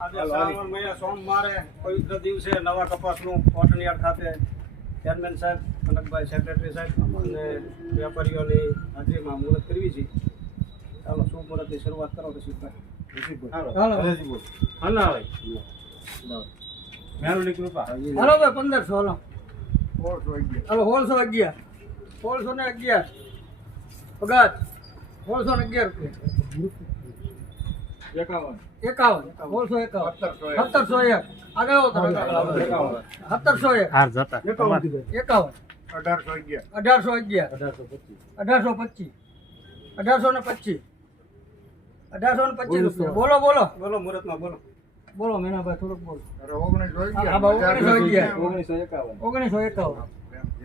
આજે શ્રાવણ મહિના સોમવારે પવિત્ર દિવસે નવા કપાસનું કોટનયાર્ડ ખાતે ચેરમેન સાહેબ કનકભાઈ સેક્રેટરી સાહેબ અને વેપારીઓની હાજરીમાં મુહૂર્ત કરવી છે. ચાલો શુભ મુહૂર્તની શરૂઆત કરો રસીદભાઈ મેરુની કૃપા. હાલો ભાઈ પંદરસો હાલો. હાલો સોળસો અગિયાર. સોળસો ને અગિયાર. પગાર. સોળસો ને અગિયાર રૂપિયા. એકાવન. એકાવન. સોળસો એકાવન. સત્તરસો એક. આગળ સત્તરસો એક. એકાવન અઢારસો અગિયાર. અઢારસો અગિયાર. અઢારસો પચીસ. અઢારસો પચીસ. અઢારસો ને પચીસ. અઢારસો ને પચીસ રૂપિયા. બોલો બોલો. બોલો મુહૂર્તમાં બોલો. બોલો મેનાભાઈ થોડુંક બોલો. ઓગણીસો ઓગણીસો અગિયાર. ઓગણીસો એકાવન. ઓગણીસો એકાવન.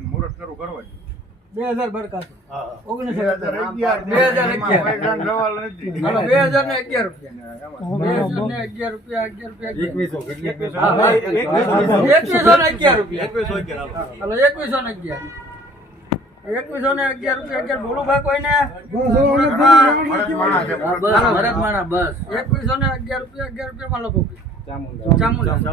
મુહૂર્ત શરૂ કરવા બે હજાર બરકાત ઓગણીસો બે હજાર અગિયાર ને. અગિયાર. રૂપિયા. બે ને અગિયાર રૂપિયા અગિયાર રૂપિયા અગિયાર. એકવીસો ને અગિયાર રૂપિયા. એકવીસો ને અગિયાર. એકવીસો ને અગિયાર રૂપિયા અગિયાર. બોલું ભાઈ કોઈને. એકવીસો ને અગિયાર રૂપિયા અગિયાર રૂપિયા માં લખો ચામુંડા. રહેજો,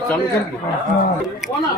ચાલુ કરી દો કોના?